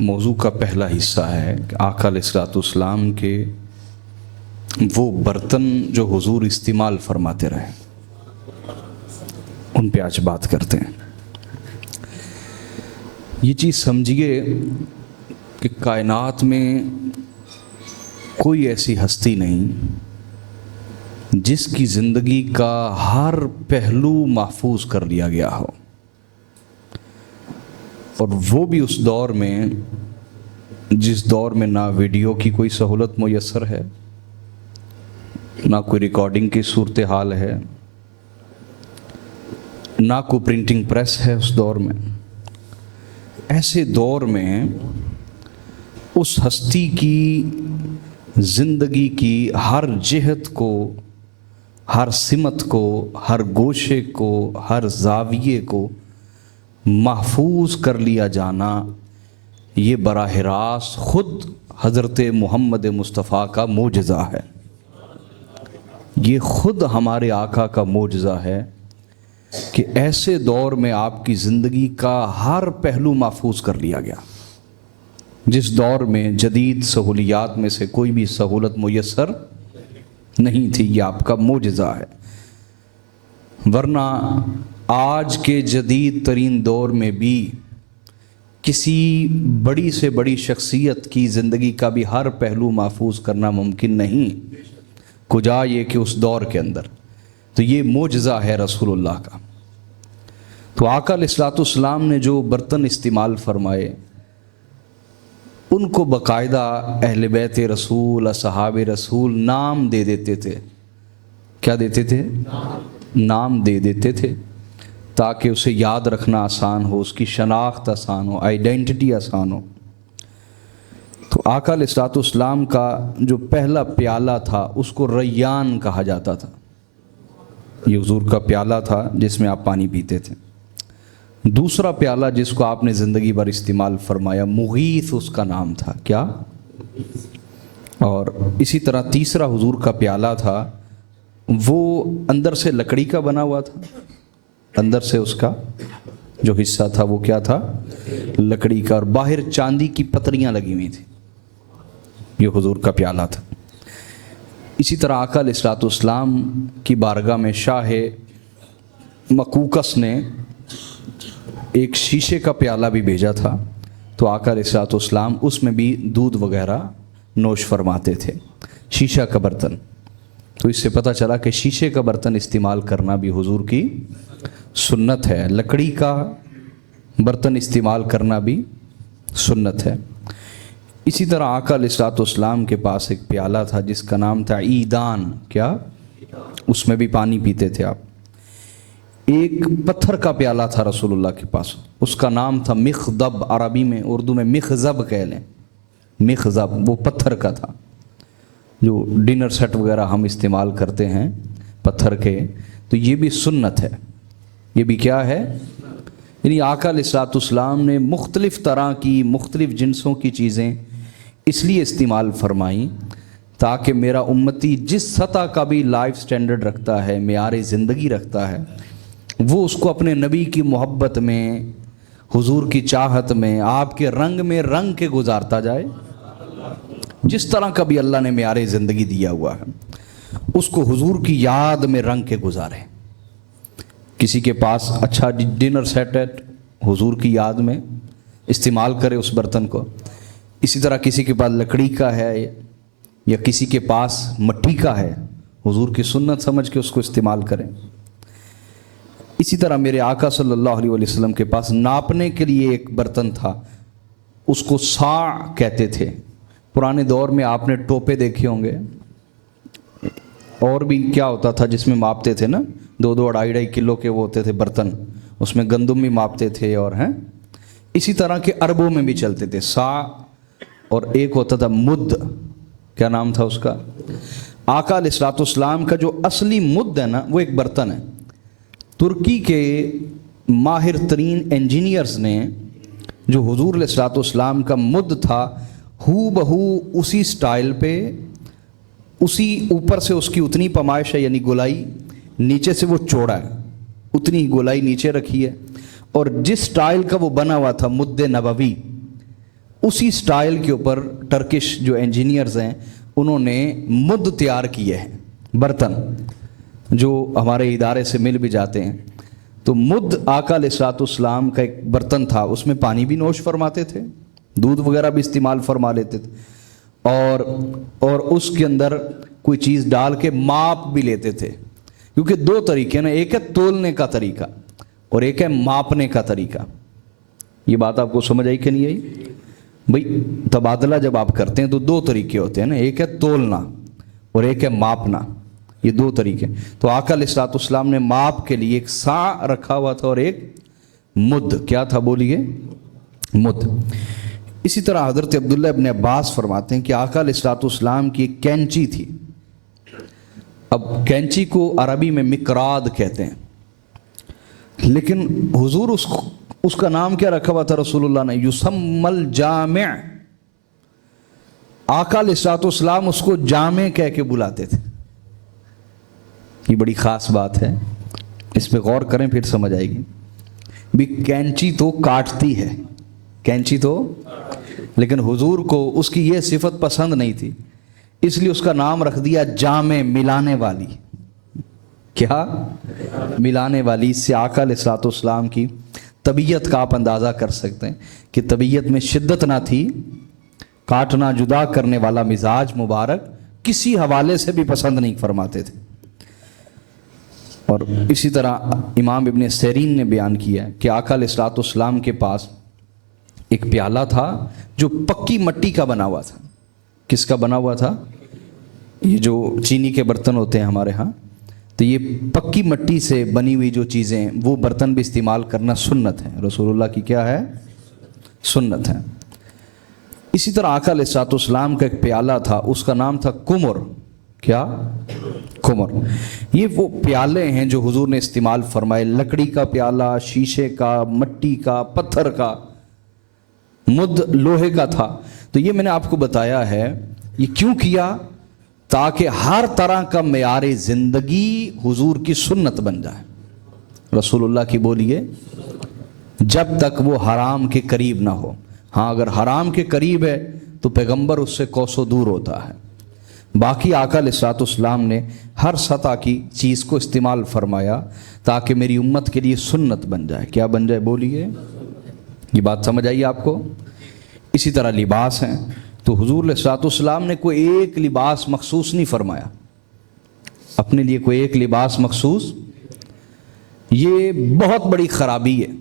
موضوع کا پہلا حصہ ہے کہ آقا علیہ الصلوۃ والسلام کے وہ برتن جو حضور استعمال فرماتے رہے، ان پہ آج بات کرتے ہیں۔ یہ چیز سمجھیے کہ کائنات میں کوئی ایسی ہستی نہیں جس کی زندگی کا ہر پہلو محفوظ کر لیا گیا ہو، اور وہ بھی اس دور میں جس دور میں نہ ویڈیو کی کوئی سہولت میسر ہے، نہ کوئی ریکارڈنگ کی صورتحال ہے، نہ کوئی پرنٹنگ پریس ہے اس دور میں۔ ایسے دور میں اس ہستی کی زندگی کی ہر جہت کو، ہر سمت کو، ہر گوشے کو، ہر زاویے کو محفوظ کر لیا جانا، یہ براہ راست خود حضرت محمد مصطفیٰ کا معجزہ ہے۔ یہ خود ہمارے آقا کا معجزہ ہے کہ ایسے دور میں آپ کی زندگی کا ہر پہلو محفوظ کر لیا گیا، جس دور میں جدید سہولیات میں سے کوئی بھی سہولت میسر نہیں تھی۔ یہ آپ کا معجزہ ہے، ورنہ آج کے جدید ترین دور میں بھی کسی بڑی سے بڑی شخصیت کی زندگی کا بھی ہر پہلو محفوظ کرنا ممکن نہیں، کجا یہ کہ اس دور کے اندر۔ تو یہ معجزہ ہے رسول اللہ کا۔ تو آقا علیہ الصلوۃ والسلام نے جو برتن استعمال فرمائے، ان کو باقاعدہ اہل بیت رسول، اصحاب رسول نام دے دیتے تھے۔ کیا دیتے تھے؟ نام دے دیتے تھے، تاکہ اسے یاد رکھنا آسان ہو، اس کی شناخت آسان ہو، آئیڈینٹی آسان ہو۔ تو آقا علیہ الصلوۃ والسلام کا جو پہلا پیالہ تھا اس کو ریان کہا جاتا تھا۔ یہ حضور کا پیالہ تھا جس میں آپ پانی پیتے تھے۔ دوسرا پیالہ جس کو آپ نے زندگی بھر استعمال فرمایا، مغیث اس کا نام تھا۔ کیا؟ اور اسی طرح تیسرا حضور کا پیالہ تھا، وہ اندر سے لکڑی کا بنا ہوا تھا، اندر سے اس کا جو حصہ تھا وہ کیا تھا؟ لکڑی کا، اور باہر چاندی کی پتریاں لگی ہوئی تھیں۔ یہ حضور کا پیالہ تھا۔ اسی طرح آقا علیہ الصلوۃ والسلام کی بارگاہ میں شاہ مقوقس نے ایک شیشے کا پیالہ بھی بھیجا تھا، تو آقا علیہ الصلوۃ والسلام اس میں بھی دودھ وغیرہ نوش فرماتے تھے، شیشہ کا برتن۔ تو اس سے پتہ چلا کہ شیشے کا برتن استعمال کرنا بھی حضور کی سنت ہے، لکڑی کا برتن استعمال کرنا بھی سنت ہے۔ اسی طرح آقا علیہ الصلوۃ والسلام کے پاس ایک پیالہ تھا جس کا نام تھا عیدان۔ کیا؟ اس میں بھی پانی پیتے تھے آپ۔ ایک پتھر کا پیالہ تھا رسول اللہ کے پاس، اس کا نام تھا مخضب، عربی میں، اردو میں مخزب کہہ لیں، مخزب، وہ پتھر کا تھا۔ جو ڈنر سیٹ وغیرہ ہم استعمال کرتے ہیں پتھر کے، تو یہ بھی سنت ہے۔ یہ بھی کیا ہے؟ یعنی آقا علیہ الصلوۃ والسلام نے مختلف طرح کی، مختلف جنسوں کی چیزیں اس لیے استعمال فرمائیں تاکہ میرا امتی جس سطح کا بھی لائف سٹینڈرڈ رکھتا ہے، معیار زندگی رکھتا ہے، وہ اس کو اپنے نبی کی محبت میں، حضور کی چاہت میں، آپ کے رنگ میں رنگ کے گزارتا جائے۔ جس طرح کا بھی اللہ نے معیار زندگی دیا ہوا ہے، اس کو حضور کی یاد میں رنگ کے گزارے۔ کسی کے پاس اچھا ڈنر سیٹ ہے، حضور کی یاد میں استعمال کرے اس برتن کو۔ اسی طرح کسی کے پاس لکڑی کا ہے یا کسی کے پاس مٹی کا ہے، حضور کی سنت سمجھ کے اس کو استعمال کریں۔ اسی طرح میرے آقا صلی اللہ علیہ وسلم کے پاس ناپنے کے لیے ایک برتن تھا، اس کو صاع کہتے تھے۔ پرانے دور میں آپ نے ٹوپے دیکھے ہوں گے، اور بھی کیا ہوتا تھا جس میں ماپتے تھے نا، 2-2 2.5 کلو کے وہ ہوتے تھے برتن، اس میں گندم بھی ماپتے تھے، اور ہیں اسی طرح کے عربوں میں بھی چلتے تھے صاع، اور ایک ہوتا تھا مد۔ کیا نام تھا اس کا؟ آقا علیہ الصلوۃ والسلام کا جو اصلی مد ہے نا، وہ ایک برتن ہے۔ ترکی کے ماہر ترین انجینئرز نے جو حضور علیہ الصلوۃ والسلام کا مد تھا، ہو بہو اسی سٹائل پہ، اسی اوپر سے اس کی اتنی پیمائش ہے، یعنی گولائی، نیچے سے وہ چوڑا ہے، اتنی گولائی نیچے رکھی ہے، اور جس سٹائل کا وہ بنا ہوا تھا مد نبوی، اسی سٹائل کے اوپر ٹرکش جو انجینئرز ہیں انہوں نے مد تیار کیے ہیں، برتن جو ہمارے ادارے سے مل بھی جاتے ہیں. تو مد آقا علیہ الصلوۃ والسلام کا ایک برتن تھا، اس میں پانی بھی نوش فرماتے تھے، دودھ وغیرہ بھی استعمال فرما لیتے تھے، اور اس کے اندر کوئی چیز ڈال کے ماپ بھی لیتے تھے. کیونکہ دو طریقے نا، ایک ہے تولنے کا طریقہ اور ایک ہے ماپنے کا طریقہ. یہ بات آپ کو سمجھ آئی کہ نہیں آئی؟ بھئی تبادلہ جب آپ کرتے ہیں تو دو طریقے ہوتے ہیں نا، ایک ہے تولنا اور ایک ہے ماپنا، یہ دو طریقے. تو آقا علیہ الصلوۃ والسلام نے ماپ کے لیے ایک سا رکھا ہوا تھا اور ایک مد. کیا تھا بولیے؟ مد. اسی طرح حضرت عبداللہ ابن عباس فرماتے ہیں کہ آقا علیہ الصلوۃ والسلام کی ایک کینچی تھی. اب کینچی کو عربی میں مقراض کہتے ہیں، لیکن حضور اس کا نام کیا رکھا ہوا تھا رسول اللہ نے؟ یسمی الجامع. آقا علیہ الصلوۃ والسلام اس کو جامع کہہ کے بلاتے تھے. یہ بڑی خاص بات ہے، اس پہ غور کریں پھر سمجھ آئے گی. بھی کینچی تو کاٹتی ہے، کینچی تو، لیکن حضور کو اس کی یہ صفت پسند نہیں تھی، اس لیے اس کا نام رکھ دیا جامع، ملانے والی. کیا؟ ملانے والی. اس سے آقا علیہ الصلوۃ والسلام کی طبیعت کا آپ اندازہ کر سکتے ہیں کہ طبیعت میں شدت نہ تھی، کاٹنا جدا کرنے والا مزاج مبارک کسی حوالے سے بھی پسند نہیں فرماتے تھے. اور اسی طرح امام ابن سیرین نے بیان کیا کہ آقا علیہ الصلوۃ والسلام کے پاس ایک پیالہ تھا جو پکی مٹی کا بنا ہوا تھا. کس کا بنا ہوا تھا؟ یہ جو چینی کے برتن ہوتے ہیں ہمارے ہاں، تو یہ پکی مٹی سے بنی ہوئی جو چیزیں، وہ برتن بھی استعمال کرنا سنت ہے، رسول اللہ کی کیا ہے؟ سنت ہے. اسی طرح آقا علیہ الصلوۃ والسلام کا ایک پیالہ تھا، اس کا نام تھا کمر. کیا؟ کمر. یہ وہ پیالے ہیں جو حضور نے استعمال فرمائے، لکڑی کا پیالہ، شیشے کا، مٹی کا، پتھر کا. مد لوہے کا تھا. تو یہ میں نے آپ کو بتایا ہے، یہ کیوں کیا؟ تاکہ ہر طرح کا معیار زندگی حضور کی سنت بن جائے. رسول اللہ کی بولیے، جب تک وہ حرام کے قریب نہ ہو. ہاں اگر حرام کے قریب ہے تو پیغمبر اس سے کوسوں دور ہوتا ہے. باقی آقا علیہ الصلوۃ والسلام نے ہر سطح کی چیز کو استعمال فرمایا تاکہ میری امت کے لیے سنت بن جائے. کیا بن جائے بولیے؟ یہ بات سمجھ آئیے آپ کو؟ اسی طرح لباس ہیں، تو حضور علیہ الصلوۃ والسلام نے کوئی ایک لباس مخصوص نہیں فرمایا، اپنے لیے کوئی ایک لباس مخصوص. یہ بہت بڑی خرابی ہے،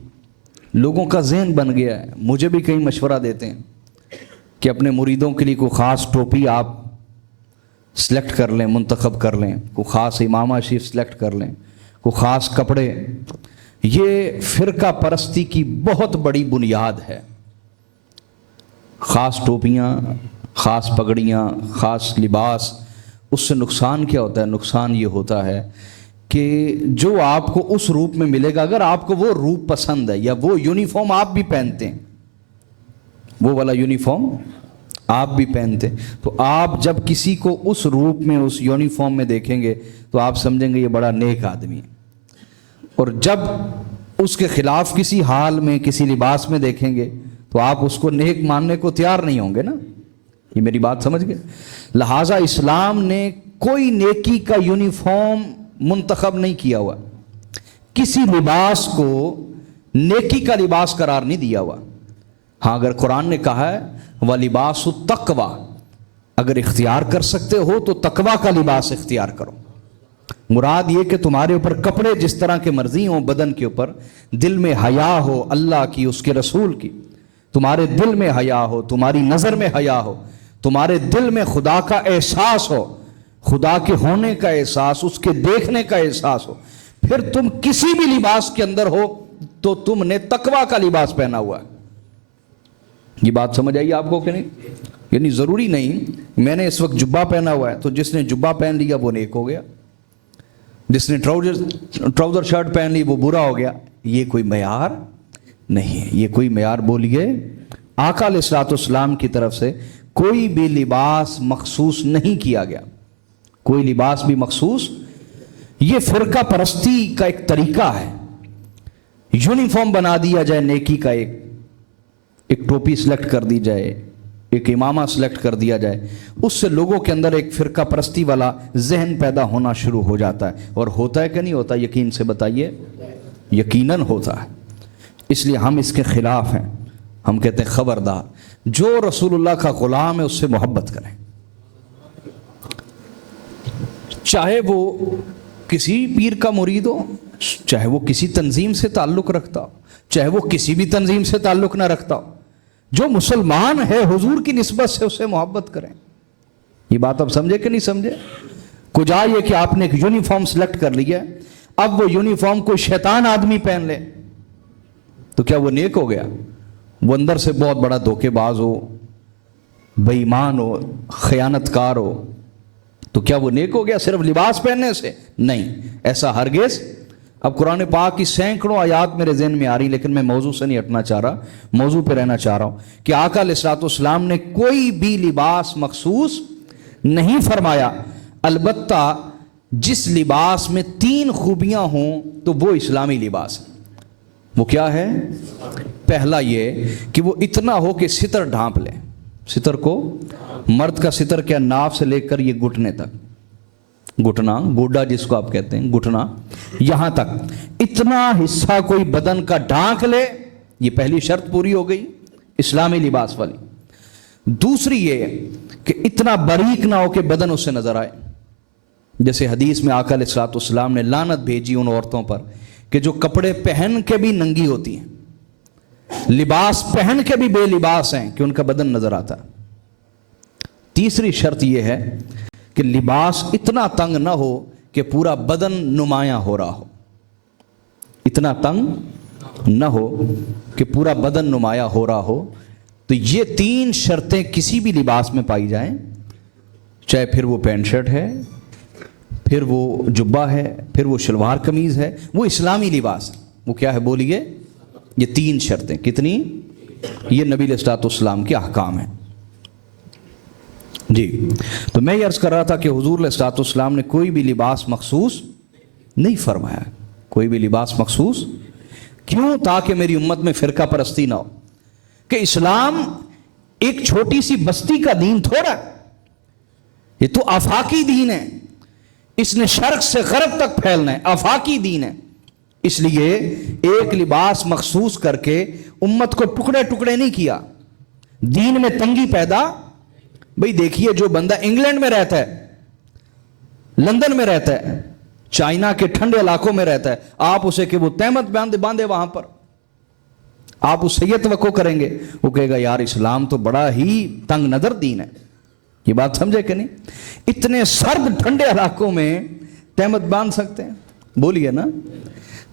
لوگوں کا ذہن بن گیا ہے. مجھے بھی کئی مشورہ دیتے ہیں کہ اپنے مریدوں کے لیے کوئی خاص ٹوپی آپ سلیکٹ کر لیں، منتخب کر لیں، کوئی خاص امامہ شریف سلیکٹ کر لیں، کوئی خاص کپڑے. یہ فرقہ پرستی کی بہت بڑی بنیاد ہے. خاص ٹوپیاں، خاص پگڑیاں، خاص لباس، اس سے نقصان کیا ہوتا ہے؟ نقصان یہ ہوتا ہے کہ جو آپ کو اس روپ میں ملے گا، اگر آپ کو وہ روپ پسند ہے یا وہ یونیفارم آپ بھی پہنتے ہیں، وہ والا یونیفارم آپ بھی پہنتے ہیں، تو آپ جب کسی کو اس روپ میں، اس یونیفارم میں دیکھیں گے تو آپ سمجھیں گے یہ بڑا نیک آدمی ہے. اور جب اس کے خلاف کسی حال میں، کسی لباس میں دیکھیں گے تو آپ اس کو نیک ماننے کو تیار نہیں ہوں گے نا. یہ میری بات سمجھ گئے؟ لہٰذا اسلام نے کوئی نیکی کا یونیفارم منتخب نہیں کیا ہوا، کسی لباس کو نیکی کا لباس قرار نہیں دیا ہوا. ہاں اگر قرآن نے کہا ہے وَلِبَاسُ التَّقْوَىٰ، اگر اختیار کر سکتے ہو تو تقویٰ کا لباس اختیار کرو. مراد یہ کہ تمہارے اوپر کپڑے جس طرح کے مرضی ہوں، بدن کے اوپر، دل میں حیا ہو اللہ کی، اس کے رسول کی. تمہارے دل میں حیا ہو، تمہاری نظر میں حیا ہو، تمہارے دل میں خدا کا احساس ہو، خدا کے ہونے کا احساس، اس کے دیکھنے کا احساس ہو، پھر تم کسی بھی لباس کے اندر ہو تو تم نے تقویٰ کا لباس پہنا ہوا ہے. یہ بات سمجھ آئی آپ کو کہ نہیں؟ یعنی ضروری نہیں میں نے اس وقت جبہ پہنا ہوا ہے تو جس نے جبہ پہن لیا وہ نیک ہو گیا، جس نے ٹراؤزر شرٹ پہن لی وہ برا ہو گیا. یہ کوئی معیار نہیں ہے، یہ کوئی معیار بولیے آقا علیہ الصلوۃ والسلام کی طرف سے کوئی بھی لباس مخصوص نہیں کیا گیا، کوئی لباس بھی مخصوص. یہ فرقہ پرستی کا ایک طریقہ ہے، یونیفارم بنا دیا جائے نیکی کا ایک، ایک ٹوپی سلیکٹ کر دی جائے، ایک امامہ سلیکٹ کر دیا جائے، اس سے لوگوں کے اندر ایک فرقہ پرستی والا ذہن پیدا ہونا شروع ہو جاتا ہے. اور ہوتا ہے کہ نہیں ہوتا؟ یقین سے بتائیے، یقیناً ہوتا ہے. اس لیے ہم اس کے خلاف ہیں. ہم کہتے ہیں خبردار، جو رسول اللہ کا غلام ہے اس سے محبت کریں، چاہے وہ کسی پیر کا مرید ہو، چاہے وہ کسی تنظیم سے تعلق رکھتا ہو، چاہے وہ کسی بھی تنظیم سے تعلق نہ رکھتا ہو. جو مسلمان ہے حضور کی نسبت سے اسے محبت کریں. یہ بات اب سمجھے کہ نہیں سمجھے؟ کجا یہ کہ آپ نے ایک یونیفارم سلیکٹ کر لیا، اب وہ یونیفارم کوئی شیطان آدمی پہن لے تو کیا وہ نیک ہو گیا؟ وہ اندر سے بہت بڑا دھوکے باز ہو، بے ایمان ہو، خیانت کار ہو، تو کیا وہ نیک ہو گیا صرف لباس پہننے سے؟ نہیں، ایسا ہرگز. اب قرآن پاک کی سینکڑوں آیات میرے ذہن میں آ رہی، لیکن میں موضوع سے نہیں ہٹنا چاہ رہا، موضوع پہ رہنا چاہ رہا ہوں کہ آقا علیہ الصلوۃ والسلام نے کوئی بھی لباس مخصوص نہیں فرمایا. البتہ جس لباس میں 3 خوبیاں ہوں تو وہ اسلامی لباس ہے. وہ کیا ہے؟ پہلا یہ کہ وہ اتنا ہو کہ ستر ڈھانپ لے. ستر کو، مرد کا ستر کیا، ناف سے لے کر یہ گھٹنے تک، گھٹنا، گوڈا جس کو آپ کہتے ہیں، گھٹنا یہاں تک اتنا حصہ کوئی بدن کا ڈھانک لے. یہ پہلی شرط پوری ہو گئی اسلامی لباس والی. دوسری یہ کہ اتنا باریک نہ ہو کہ بدن اس سے نظر آئے. جیسے حدیث میں آقا علیہ الصلوۃ والسلام نے لعنت بھیجی ان عورتوں پر کہ جو کپڑے پہن کے بھی ننگی ہوتی ہیں، لباس پہن کے بھی بے لباس ہیں کہ ان کا بدن نظر آتا. تیسری شرط یہ ہے کہ لباس اتنا تنگ نہ ہو کہ پورا بدن نمایاں ہو رہا ہو. اتنا تنگ نہ ہو کہ پورا بدن نمایاں ہو رہا ہو. تو یہ 3 شرطیں کسی بھی لباس میں پائی جائیں، چاہے پھر وہ پینٹ شرٹ ہے، پھر وہ جبہ ہے، پھر وہ شلوار قمیض ہے، وہ اسلامی لباس ہے. وہ کیا ہے بولیے؟ یہ 3 شرطیں. کتنی؟ یہ نبی علیہ الصلوۃ والسلام کے احکام ہیں. جی، تو میں یہ عرض کر رہا تھا کہ حضور علیہ الصلوۃ والسلام نے کوئی بھی لباس مخصوص نہیں فرمایا. کوئی بھی لباس مخصوص کیوں؟ تاکہ میری امت میں فرقہ پرستی نہ ہو کہ اسلام ایک چھوٹی سی بستی کا دین تھوڑا ہے، یہ تو آفاقی دین ہے. اس نے شرق سے غرب تک پھیلنا ہے، آفاقی دین ہے. اس لیے ایک لباس مخصوص کر کے امت کو ٹکڑے ٹکڑے نہیں کیا، دین میں تنگی پیدا. بھئی دیکھیے، جو بندہ انگلینڈ میں رہتا ہے، لندن میں رہتا ہے، چائنا کے ٹھنڈے علاقوں میں رہتا ہے، آپ اسے کہ وہ تہمت باندھے وہاں پر، آپ اس سے یہ توقع کریں گے؟ وہ کہے گا یار اسلام تو بڑا ہی تنگ نظر دین ہے. یہ بات سمجھے کہ نہیں؟ اتنے سرد ٹھنڈے علاقوں میں تہمت باندھ سکتے ہیں؟ بولیے نا.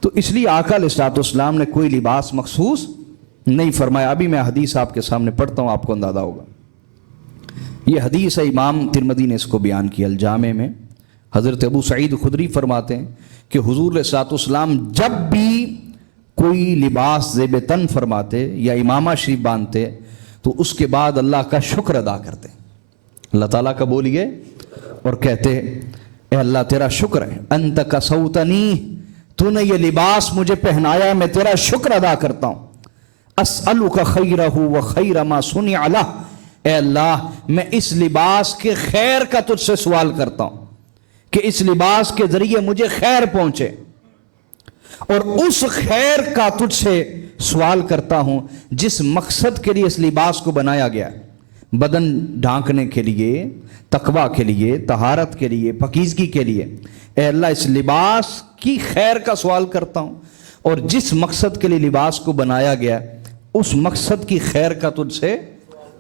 تو اس لیے آقا علیہ الصلوۃ والسلام نے کوئی لباس مخصوص نہیں فرمایا. ابھی میں حدیث آپ کے سامنے پڑھتا ہوں، آپ کو اندازہ ہوگا. یہ حدیث ہے، امام ترمذی نے اس کو بیان کیا الجامع میں. حضرت ابو سعید خدری فرماتے ہیں کہ حضور علیہ الصلوۃ والسلام جب بھی کوئی لباس زیب تن فرماتے یا امامہ شریف باندھتے تو اس کے بعد اللہ کا شکر ادا کرتے، اللہ تعالیٰ کا بولیے، اور کہتے اے اللہ تیرا شکر ہے، انت کسوتنی، تو نے یہ لباس مجھے پہنایا، میں تیرا شکر ادا کرتا ہوں. اسألک خیرہ و خیر ما صنع لہ، اے اللہ میں اس لباس کے خیر کا تجھ سے سوال کرتا ہوں کہ اس لباس کے ذریعے مجھے خیر پہنچے، اور اس خیر کا تجھ سے سوال کرتا ہوں جس مقصد کے لیے اس لباس کو بنایا گیا، بدن ڈھانکنے کے لیے، تقویٰ کے لیے، طہارت کے لیے، پاکیزگی کے لیے. اے اللہ اس لباس کی خیر کا سوال کرتا ہوں، اور جس مقصد کے لیے لباس کو بنایا گیا اس مقصد کی خیر کا تجھ سے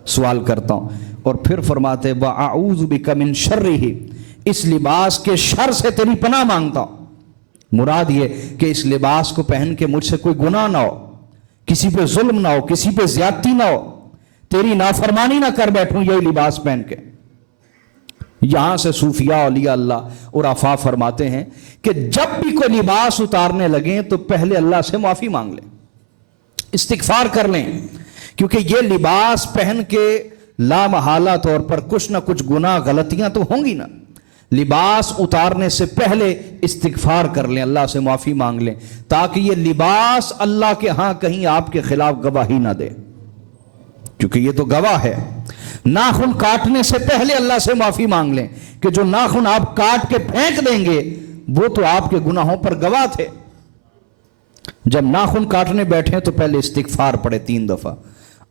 سوال کرتا ہوں. اور پھر فرماتے وَأَعُوذُ بِكَ مِن شَرِّهِ، اس لباس کے شر سے تیری پناہ مانگتا ہوں. مراد یہ کہ اس لباس کو پہن کے مجھ سے کوئی گناہ نہ ہو، کسی پہ ظلم نہ ہو، کسی پہ زیادتی نہ ہو، تیری نافرمانی نہ کر بیٹھوں یہی لباس پہن کے. یہاں سے صوفیاء اولیاء اللہ اور عفا فرماتے ہیں کہ جب بھی کوئی لباس اتارنے لگیں تو پہلے اللہ سے معافی مانگ لیں، استغفار کر لیں، کیونکہ یہ لباس پہن کے لا محالہ طور پر کچھ نہ کچھ گناہ غلطیاں تو ہوں گی نا. لباس اتارنے سے پہلے استغفار کر لیں، اللہ سے معافی مانگ لیں، تاکہ یہ لباس اللہ کے ہاں کہیں آپ کے خلاف گواہی نہ دے. کیونکہ یہ تو گواہ ہے. ناخن کاٹنے سے پہلے اللہ سے معافی مانگ لیں کہ جو ناخن آپ کاٹ کے پھینک دیں گے وہ تو آپ کے گناہوں پر گواہ تھے. جب ناخن کاٹنے بیٹھیں تو پہلے استغفار پڑھے 3 دفعہ.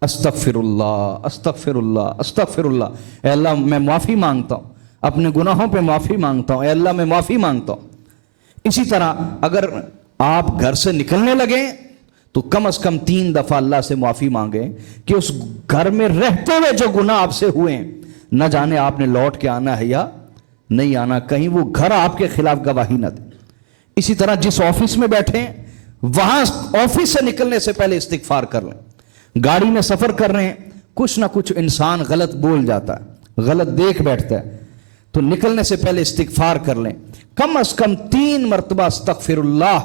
استغفر اللہ استغفر اللہ استغفر اللہ. اے اللہ میں معافی مانگتا ہوں, اپنے گناہوں پہ معافی مانگتا ہوں. اے اللہ میں معافی مانگتا ہوں. اسی طرح اگر آپ گھر سے نکلنے لگیں تو کم از کم 3 دفعہ اللہ سے معافی مانگیں کہ اس گھر میں رہتے ہوئے جو گناہ آپ سے ہوئے ہیں, نہ جانے آپ نے لوٹ کے آنا ہے یا نہیں آنا, کہیں وہ گھر آپ کے خلاف گواہی نہ دے. اسی طرح جس آفس میں بیٹھیں وہاں آفس سے نکلنے سے پہلے استغفار کر لیں. گاڑی میں سفر کر رہے ہیں, کچھ نہ کچھ انسان غلط بول جاتا ہے, غلط دیکھ بیٹھتا ہے, تو نکلنے سے پہلے استغفار کر لیں. کم از کم 3 مرتبہ استغفر اللہ.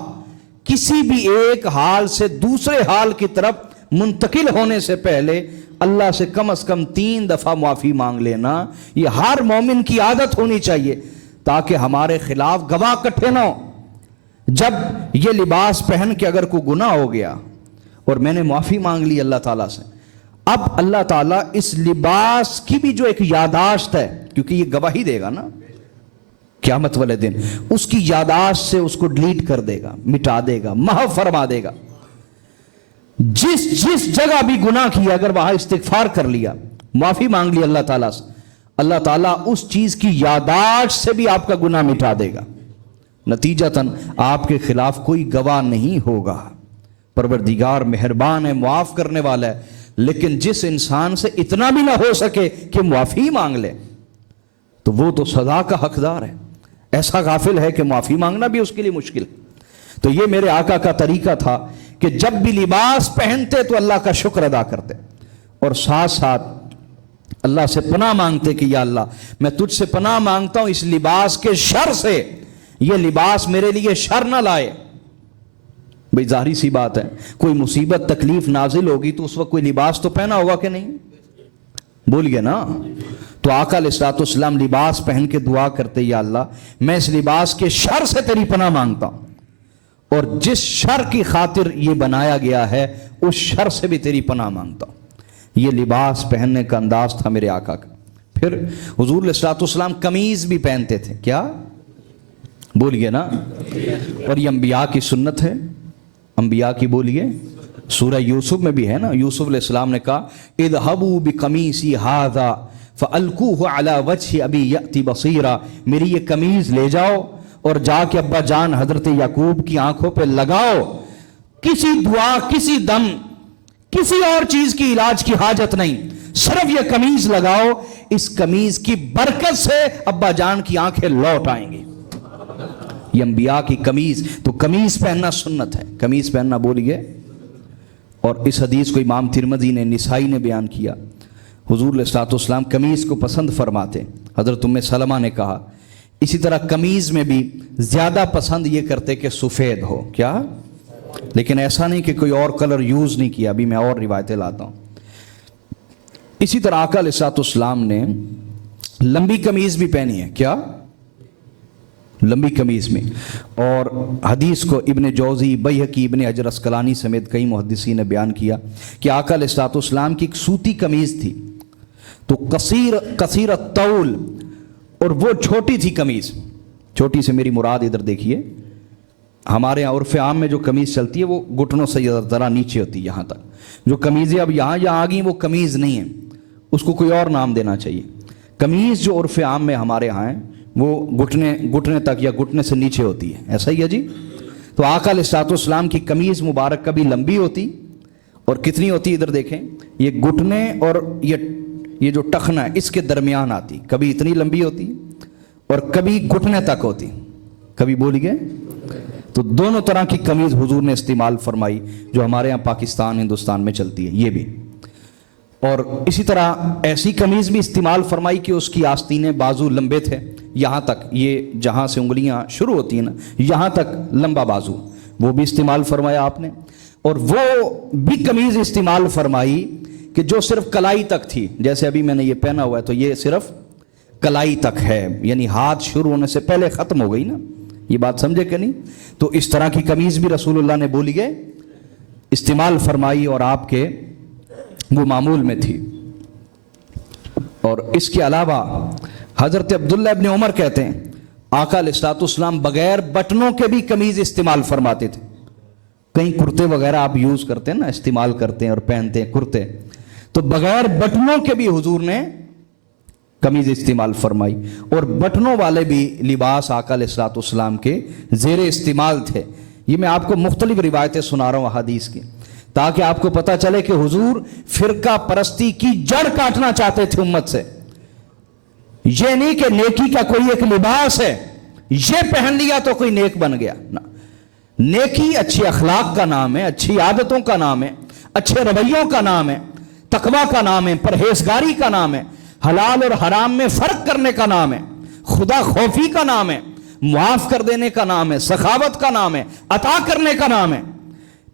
کسی بھی ایک حال سے دوسرے حال کی طرف منتقل ہونے سے پہلے اللہ سے کم از کم 3 دفعہ معافی مانگ لینا, یہ ہر مومن کی عادت ہونی چاہیے تاکہ ہمارے خلاف گواہ اکٹھے نہ ہو. جب یہ لباس پہن کے اگر کوئی گناہ ہو گیا اور میں نے معافی مانگ لی اللہ تعالیٰ سے, اب اللہ تعالیٰ اس لباس کی بھی جو ایک یاداشت ہے, کیونکہ یہ گواہی دے گا نا قیامت والے دن, اس کی یاداشت سے اس کو ڈیلیٹ کر دے گا, مٹا دے گا, محو فرما دے گا. جس جگہ بھی گناہ کیا اگر وہاں استغفار کر لیا, معافی مانگ لی اللہ تعالیٰ سے, اللہ تعالیٰ اس چیز کی یاداشت سے بھی آپ کا گناہ مٹا دے گا. نتیجتاً آپ کے خلاف کوئی گواہ نہیں ہوگا. پروردگار مہربان ہے, معاف کرنے والا ہے, لیکن جس انسان سے اتنا بھی نہ ہو سکے کہ معافی مانگ لے تو وہ تو سزا کا حقدار ہے. ایسا غافل ہے کہ معافی مانگنا بھی اس کے لیے مشکل ہے. تو یہ میرے آقا کا طریقہ تھا کہ جب بھی لباس پہنتے تو اللہ کا شکر ادا کرتے اور ساتھ ساتھ اللہ سے پناہ مانگتے کہ یا اللہ میں تجھ سے پناہ مانگتا ہوں اس لباس کے شر سے, یہ لباس میرے لیے شر نہ لائے. بھئی ظاہری سی بات ہے, کوئی مصیبت تکلیف نازل ہوگی تو اس وقت کوئی لباس تو پہنا ہوگا کہ نہیں, بولیے نا. تو آقا علیہ الصلوۃ والسلام لباس پہن کے دعا کرتے یا اللہ میں اس لباس کے شر سے تیری پناہ مانگتا ہوں, اور جس شر کی خاطر یہ بنایا گیا ہے اس شر سے بھی تیری پناہ مانگتا ہوں. یہ لباس پہننے کا انداز تھا میرے آقا کا. پھر حضور علیہ الصلوۃ والسلام قمیض بھی پہنتے تھے, کیا بولیے نا. اور یہ انبیاء کی سنت ہے, انبیاء کی بولیے. سورہ یوسف میں بھی ہے نا, یوسف علیہ السلام نے کہا اذهبوا بقمیصی ھذا فالقوه علی وجه ابی یأتی بصیرا, میری یہ قمیض لے جاؤ اور جا کے ابا جان حضرت یعقوب کی آنکھوں پہ لگاؤ. کسی دعا, کسی دم, کسی اور چیز کی علاج کی حاجت نہیں, صرف یہ قمیض لگاؤ, اس قمیض کی برکت سے ابا جان کی آنکھیں لوٹ آئیں گی. یہ انبیاء کی قمیض. تو قمیض پہننا سنت ہے, قمیض پہننا بولیے. اور اس حدیث کو امام ترمذی نے, نسائی نے بیان کیا. حضور علیہ الصلوۃ والسلام قمیض کو پسند فرماتے. حضرت ام سلمہ نے کہا اسی طرح قمیض میں بھی زیادہ پسند یہ کرتے کہ سفید ہو, کیا, لیکن ایسا نہیں کہ کوئی اور کلر یوز نہیں کیا. ابھی میں اور روایتیں لاتا ہوں. اسی طرح آقا علیہ الصلوۃ والسلام نے لمبی قمیض بھی پہنی ہے, کیا, لمبی قمیض میں. اور حدیث کو ابن جوزی, بیہقی, ابن حجر اسقلانی سمیت کئی محدثین نے بیان کیا کہ آقا علیہ الصلوۃ والسلام کی ایک سوتی قمیض تھی, تو قصیر الطول, اور وہ چھوٹی تھی قمیض. چھوٹی سے میری مراد ادھر دیکھیے, ہمارے یہاں عرف عام میں جو قمیض چلتی ہے وہ گھٹنوں سے ذرا نیچے ہوتی ہے یہاں تک. جو قمیضیں اب یہاں آ گئی وہ قمیض نہیں ہے, اس کو کوئی اور نام دینا چاہیے. قمیض جو عرف عام میں ہمارے یہاں ہے وہ گھٹنے تک یا گھٹنے سے نیچے ہوتی ہے, ایسا ہی ہے جی. تو آقا علیہ الصلوۃ والسلام کی قمیض مبارک کبھی لمبی ہوتی اور کتنی ہوتی, ادھر دیکھیں, یہ گھٹنے اور یہ جو ٹخنا ہے اس کے درمیان آتی. کبھی اتنی لمبی ہوتی اور کبھی گھٹنے تک ہوتی. کبھی بولیے. تو دونوں طرح کی قمیض حضور نے استعمال فرمائی جو ہمارے یہاں پاکستان ہندوستان میں چلتی ہے, یہ بھی. اور اسی طرح ایسی قمیض بھی استعمال فرمائی کہ اس کی آستینیں بازو لمبے تھے, یہاں تک, یہ جہاں سے انگلیاں شروع ہوتی ہیں نا یہاں تک لمبا بازو, وہ بھی استعمال فرمایا آپ نے. اور وہ بھی قمیض استعمال فرمائی کہ جو صرف کلائی تک تھی, جیسے ابھی میں نے یہ پہنا ہوا ہے تو یہ صرف کلائی تک ہے, یعنی ہاتھ شروع ہونے سے پہلے ختم ہو گئی نا. یہ بات سمجھے کہ نہیں؟ تو اس طرح کی قمیض بھی رسول اللہ نے بولی گئے استعمال فرمائی. اور آپ کے وہ معمول میں تھی. اور اس کے علاوہ حضرت عبداللہ ابن عمر کہتے ہیں آقا علیہ الصلوۃ والسلام بغیر بٹنوں کے بھی قمیض استعمال فرماتے تھے. کہیں کرتے وغیرہ آپ یوز کرتے ہیں نا، استعمال کرتے ہیں اور پہنتے ہیں کرتے، تو بغیر بٹنوں کے بھی حضور نے قمیض استعمال فرمائی. اور بٹنوں والے بھی لباس آقا علیہ الصلوۃ والسلام کے زیر استعمال تھے. یہ میں آپ کو مختلف روایتیں سنا رہا ہوں حدیث کی، تاکہ آپ کو پتہ چلے کہ حضور فرقہ پرستی کی جڑ کاٹنا چاہتے تھے امت سے. یہ نہیں کہ نیکی کا کوئی ایک لباس ہے، یہ پہن لیا تو کوئی نیک بن گیا. نیکی اچھی اخلاق کا نام ہے، اچھی عادتوں کا نام ہے، اچھے رویوں کا نام ہے، تقویٰ کا نام ہے، پرہیزگاری کا نام ہے، حلال اور حرام میں فرق کرنے کا نام ہے، خدا خوفی کا نام ہے، معاف کر دینے کا نام ہے، سخاوت کا نام ہے، عطا کرنے کا نام ہے.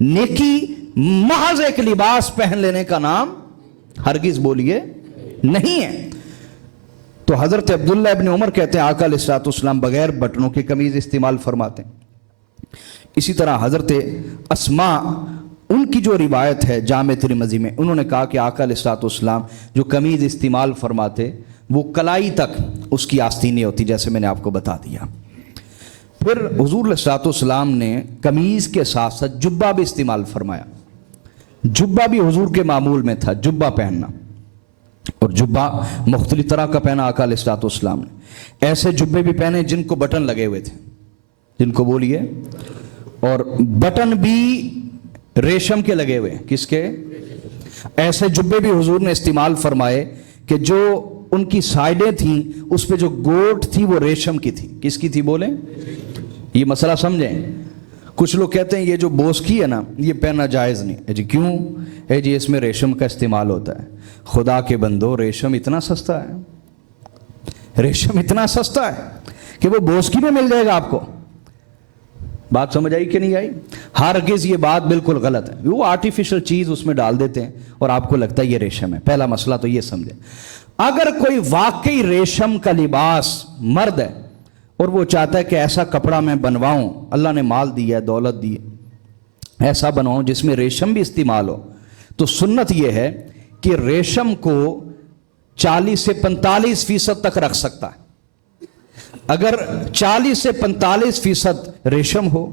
نیکی محض ایک لباس پہن لینے کا نام ہرگز بولیے نہیں ہے. تو حضرت عبداللہ ابن عمر کہتے ہیں آقا علیہ الصلوۃ والسلام بغیر بٹنوں کے قمیض استعمال فرماتے ہیں. اسی طرح حضرت اسماء، ان کی جو روایت ہے جامع ترمذی میں، انہوں نے کہا کہ آقا علیہ الصلوۃ والسلام جو قمیض استعمال فرماتے وہ کلائی تک اس کی آستینیں ہوتی، جیسے میں نے آپ کو بتا دیا. پھر حضور علیہ الصلوۃ والسلام نے قمیض کے ساتھ ساتھ جبہ بھی استعمال فرمایا. جبہ بھی حضور کے معمول میں تھا، جبہ پہننا. اور جبہ مختلف طرح کا پہنا آقا علیہ الصلوۃ والسلام نے. ایسے جبے بھی پہنے جن کو بٹن لگے ہوئے تھے، جن کو بولیے، اور بٹن بھی ریشم کے لگے ہوئے. کس کے؟ ایسے جبے بھی حضور نے استعمال فرمائے کہ جو ان کی سائیڈیں تھیں اس پہ جو گوٹ تھی وہ ریشم کی تھی. کس کی تھی بولیں؟ یہ مسئلہ سمجھیں. کچھ لوگ کہتے ہیں یہ جو بوسکی ہے نا یہ پہننا جائز نہیں ہے. جی کیوں؟ ہے جی اس میں ریشم کا استعمال ہوتا ہے. خدا کے بندو، ریشم اتنا سستا ہے، ریشم اتنا سستا ہے کہ وہ بوسکی میں مل جائے گا آپ کو. بات سمجھ آئی کہ نہیں آئی؟ ہرگز یہ بات بالکل غلط ہے. وہ آرٹیفیشل چیز اس میں ڈال دیتے ہیں اور آپ کو لگتا ہے یہ ریشم ہے. پہلا مسئلہ تو یہ سمجھیں. اگر کوئی واقعی ریشم کا لباس مرد ہے اور وہ چاہتا ہے کہ ایسا کپڑا میں بنواؤں، اللہ نے مال دیا ہے، دولت دی ہے، ایسا بنواؤں جس میں ریشم بھی استعمال ہو، تو سنت یہ ہے کہ ریشم کو 40 سے 45% تک رکھ سکتا ہے. اگر 40 سے 45% ریشم ہو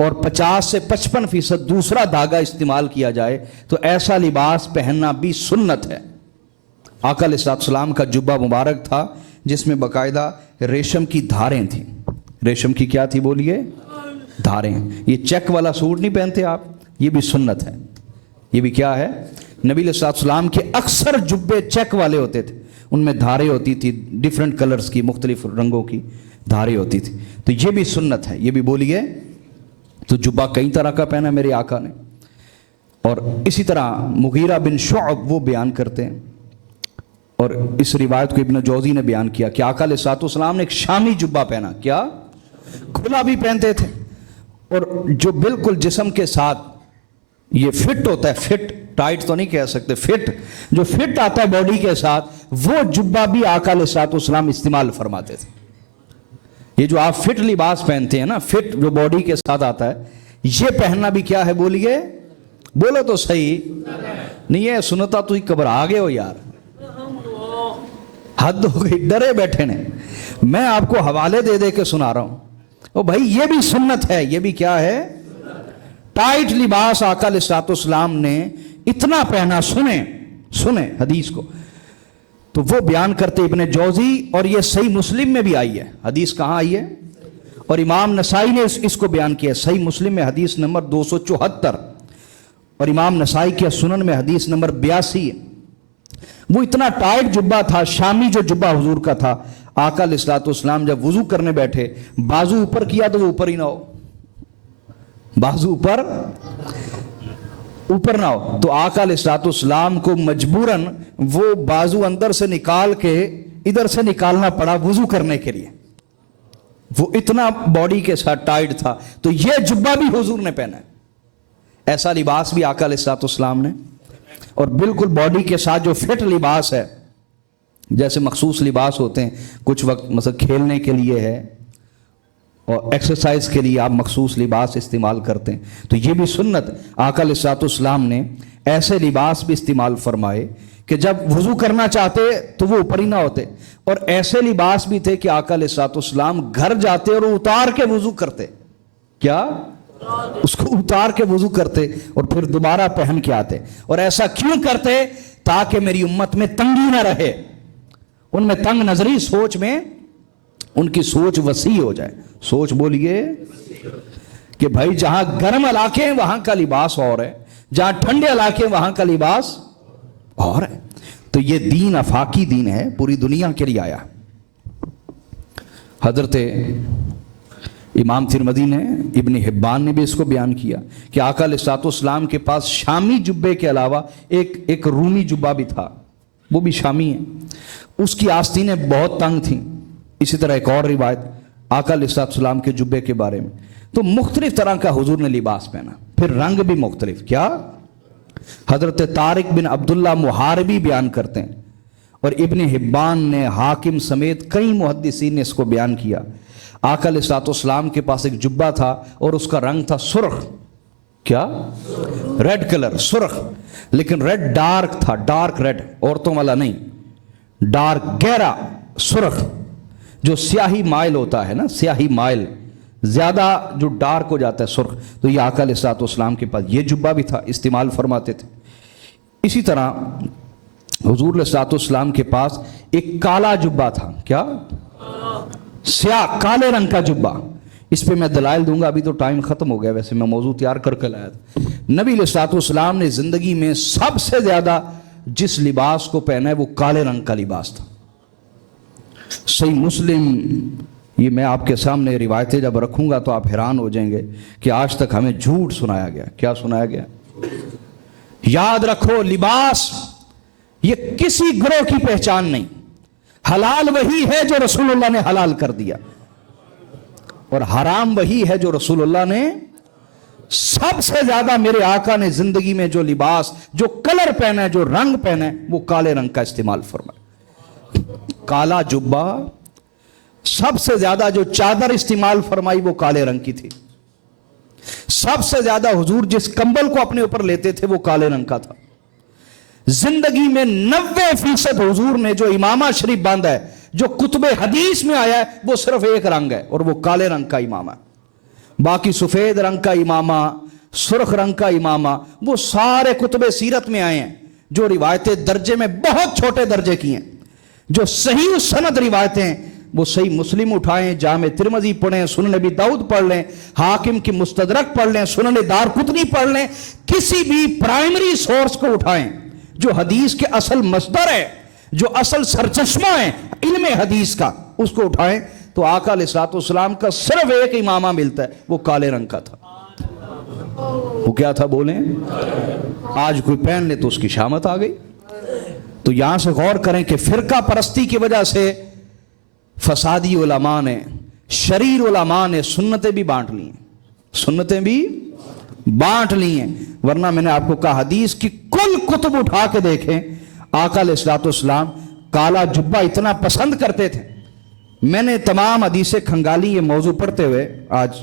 اور 50 سے 55% دوسرا دھاگا استعمال کیا جائے تو ایسا لباس پہننا بھی سنت ہے. آقا علیہ الصلوۃ والسلام کا جبہ مبارک تھا جس میں باقاعدہ ریشم کی دھاریں تھیں. ریشم کی کیا تھی بولیے؟ دھاریں. یہ چیک والا سوٹ نہیں پہنتے آپ، یہ بھی سنت ہے. یہ بھی کیا ہے؟ نبی علیہ الصلوۃ والسلام کے اکثر جبے چیک والے ہوتے تھے، ان میں دھاریں ہوتی تھی، ڈیفرنٹ کلرز کی، مختلف رنگوں کی دھاریں ہوتی تھی. تو یہ بھی سنت ہے، یہ بھی بولیے. تو جبہ کئی طرح کا پہنا میرے آقا نے. اور اسی طرح مغیرہ بن شعب وہ بیان کرتے ہیں، اور اس روایت کو ابن جوزی نے بیان کیا کہ آقا علیہ الصلوۃ والسلام نے ایک شامی جبہ پہنا. کیا؟ کھلا بھی پہنتے تھے، اور جو بالکل جسم کے ساتھ یہ فٹ ہوتا ہے، فٹ ٹائٹ تو نہیں کہہ سکتے، فٹ جو فٹ آتا ہے باڈی کے ساتھ، وہ جبہ بھی آقا علیہ الصلوۃ والسلام استعمال فرماتے تھے. یہ جو آپ فٹ لباس پہنتے ہیں نا، فٹ جو باڈی کے ساتھ آتا ہے، یہ پہننا بھی کیا ہے بولیے؟ بولو تو صحیح. نہیں ہے سنتا تو ہی گھبرا گئے ہو یار، حد ہو گئی، ڈرے بیٹھے نے. میں آپ کو حوالے دے دے کے سنا رہا ہوں. او بھائی یہ بھی سنت ہے، یہ بھی کیا ہے؟ ٹائٹ لباس آقا علیہ الصلوۃ والسلام نے اتنا پہنا. سنیں حدیث کو. تو وہ بیان کرتے ابن جوزی، اور یہ صحیح مسلم میں بھی آئی ہے. حدیث کہاں آئی ہے؟ اور امام نسائی نے اس کو بیان کیا ہے. صحیح مسلم میں حدیث نمبر 274، اور امام نسائی کے سنن میں حدیث نمبر 82 ہے. وہ اتنا ٹائٹ جبہ تھا، شامی جو جبہ حضور کا تھا. آقا علیہ الصلوۃ والسلام جب وضو کرنے بیٹھے، بازو اوپر کیا تو وہ اوپر ہی نہ ہو، بازو اوپر نہ ہو. تو آقا علیہ الصلوۃ والسلام کو مجبوراً وہ بازو اندر سے نکال کے ادھر سے نکالنا پڑا وضو کرنے کے لیے. وہ اتنا باڈی کے ساتھ ٹائٹ تھا. تو یہ جبہ بھی حضور نے پہنا ہے. ایسا لباس بھی آقا علیہ الصلوۃ والسلام نے. اور بالکل باڈی کے ساتھ جو فٹ لباس ہے، جیسے مخصوص لباس ہوتے ہیں کچھ وقت مثلا کھیلنے کے لیے ہے، اور ایکسرسائز کے لیے آپ مخصوص لباس استعمال کرتے ہیں، تو یہ بھی سنت آقا علیہ الصلوۃ والسلام نے ایسے لباس بھی استعمال فرمائے کہ جب وضو کرنا چاہتے تو وہ اوپر ہی نہ ہوتے، اور ایسے لباس بھی تھے کہ آقا علیہ الصلوۃ والسلام گھر جاتے اور اتار کے وضو کرتے، کیا اس کو اتار کے وضو کرتے اور پھر دوبارہ پہن کے آتے. اور ایسا کیوں کرتے؟ تاکہ میری امت میں تنگی نہ رہے، ان میں تنگ نظری سوچ میں ان کی سوچ وسیع ہو جائے. سوچ بولیے کہ بھائی جہاں گرم علاقے ہیں وہاں کا لباس اور ہے، جہاں ٹھنڈے علاقے ہیں وہاں کا لباس اور ہے. تو یہ دین آفاقی دین ہے، پوری دنیا کے لیے آیا. حضرت امام ترمذی نے، ابن حبان نے بھی اس کو بیان کیا کہ آقا علیہ الصلوۃ والسلام کے پاس شامی جبے کے علاوہ ایک رومی جبہ بھی تھا، وہ بھی شامی ہے. اس کی آستینیں بہت تنگ تھیں. اسی طرح ایک اور روایت آقا علیہ الصلوۃ والسلام کے جبے کے بارے میں، تو مختلف طرح کا حضور نے لباس پہنا، پھر رنگ بھی مختلف. کیا حضرت طارق بن عبداللہ محاربی بیان کرتے ہیں، اور ابن حبان نے، حاکم سمیت کئی محدثین نے اس کو بیان کیا. آقا علیہ الصلوۃ والسلام کے پاس ایک جبہ تھا اور اس کا رنگ تھا سرخ. کیا؟ ریڈ کلر، سرخ، لیکن ریڈ ڈارک تھا، ڈارک ریڈ، عورتوں والا نہیں، ڈارک گہرا سرخ، جو سیاہی مائل ہوتا ہے نا، سیاہی مائل زیادہ جو ڈارک ہو جاتا ہے سرخ. تو یہ آقا علیہ الصلوۃ والسلام کے پاس یہ جبہ بھی تھا، استعمال فرماتے تھے. اسی طرح حضور علیہ الصلوۃ والسلام کے پاس ایک کالا جبہ تھا. کیا؟ سیاہ کالے رنگ کا جبہ. اس پہ میں دلائل دوں گا، ابھی تو ٹائم ختم ہو گیا، ویسے میں موضوع تیار کر کے لایا تھا. نبی علیہ الصلوۃ والسلام نے زندگی میں سب سے زیادہ جس لباس کو پہنا ہے وہ کالے رنگ کا لباس تھا. صحیح مسلم، یہ میں آپ کے سامنے روایتیں جب رکھوں گا تو آپ حیران ہو جائیں گے کہ آج تک ہمیں جھوٹ سنایا گیا. کیا سنایا گیا؟ یاد رکھو، لباس یہ کسی گروہ کی پہچان نہیں. حلال وہی ہے جو رسول اللہ نے حلال کر دیا، اور حرام وہی ہے جو رسول اللہ نے. سب سے زیادہ میرے آقا نے زندگی میں جو لباس، جو کلر پہنا ہے، جو رنگ پہنا ہے، وہ کالے رنگ کا استعمال فرمایا. کالا جبہ. سب سے زیادہ جو چادر استعمال فرمائی وہ کالے رنگ کی تھی. سب سے زیادہ حضور جس کمبل کو اپنے اوپر لیتے تھے وہ کالے رنگ کا تھا. زندگی میں 90% حضور نے جو امامہ شریف باندھا ہے، جو کتب حدیث میں آیا ہے، وہ صرف ایک رنگ ہے اور وہ کالے رنگ کا امامہ ہے. باقی سفید رنگ کا امامہ، سرخ رنگ کا امامہ، وہ سارے کتب سیرت میں آئے ہیں. جو روایتیں درجے میں بہت چھوٹے درجے کی ہیں، جو صحیح سند روایتیں ہیں، وہ صحیح مسلم اٹھائیں، جامع ترمذی پڑھیں، سنن ابی داؤد پڑھ لیں، حاکم کی مستدرک پڑھ لیں، سنن دارقطنی پڑھ لیں، کسی بھی پرائمری سورس کو اٹھائیں جو حدیث کے اصل مصدر ہے، جو اصل سرچشمہ ہے علم حدیث کا، اس کو اٹھائیں تو آقا علیہ الصلوۃ والسلام کا صرف ایک امامہ ملتا ہے، وہ کالے رنگ کا تھا. وہ کیا تھا بولیں؟ آج کوئی پہن لے تو اس کی شامت آ گئی. تو یہاں سے غور کریں کہ فرقہ پرستی کی وجہ سے فسادی علماء نے، شریر علماء نے سنتیں بھی بانٹ لی ہیں، سنتیں بھی بانٹ لی ہیں. ورنہ میں نے آپ کو کہا حدیث کی کل کتب اٹھا کے دیکھیں، آقا علیہ الصلوۃ والسلام کالا جبہ اتنا پسند کرتے تھے. میں نے تمام حدیثیں کھنگالی یہ موضوع پڑھتے ہوئے، آج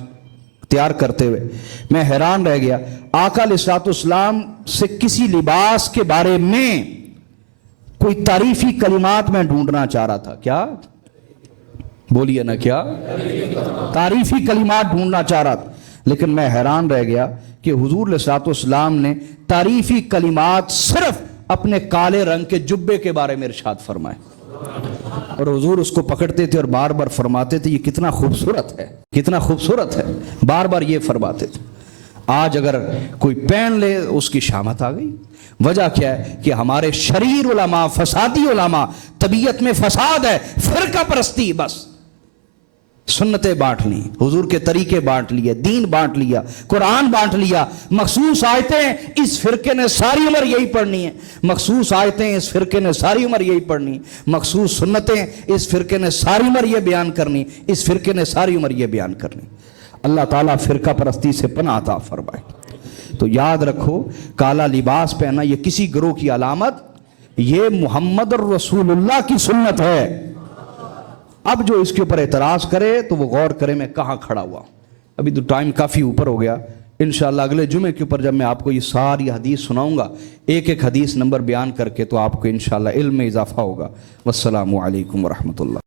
تیار کرتے ہوئے میں حیران رہ گیا. آقا علیہ الصلوۃ والسلام سے کسی لباس کے بارے میں کوئی تعریفی کلمات میں ڈھونڈنا چاہ رہا تھا. کیا بولیے نا؟ کیا تعریفی کلمات ڈھونڈنا چاہ رہا تھا، لیکن میں حیران رہ گیا کہ حضور علیہ الصلوۃ والسلام نے تعریفی کلمات صرف اپنے کالے رنگ کے جبے کے بارے میں ارشاد فرمائے، اور حضور اس کو پکڑتے تھے اور بار بار فرماتے تھے یہ کتنا خوبصورت ہے، کتنا خوبصورت ہے، بار بار یہ فرماتے تھے. آج اگر کوئی پہن لے اس کی شامت آ گئی. وجہ کیا ہے کہ ہمارے شریر علماء، فسادی علماء، طبیعت میں فساد ہے، فرقہ پرستی، بس سنتیں بانٹ لی، حضور کے طریقے بانٹ لیے، دین بانٹ لیا، قرآن بانٹ لیا. مخصوص آیتیں اس فرقے نے ساری عمر یہی پڑھنی ہے، مخصوص آیتیں اس فرقے نے ساری عمر یہی پڑھنی، مخصوص سنتیں اس فرقے نے ساری عمر یہ بیان کرنی، اس فرقے نے ساری عمر یہ بیان کرنی. اللہ تعالیٰ فرقہ پرستی سے پناہ عطا فرمائے. تو یاد رکھو، کالا لباس پہنا یہ کسی گروہ کی علامت، یہ محمد الرسول اللہ کی سنت ہے. اب جو اس کے اوپر اعتراض کرے تو وہ غور کرے میں کہاں کھڑا ہوا. ابھی تو ٹائم کافی اوپر ہو گیا. انشاءاللہ اگلے جمعے کے اوپر جب میں آپ کو یہ ساری حدیث سناؤں گا ایک ایک حدیث نمبر بیان کر کے تو آپ کو انشاءاللہ علم میں اضافہ ہوگا. والسلام علیکم ورحمۃ اللہ.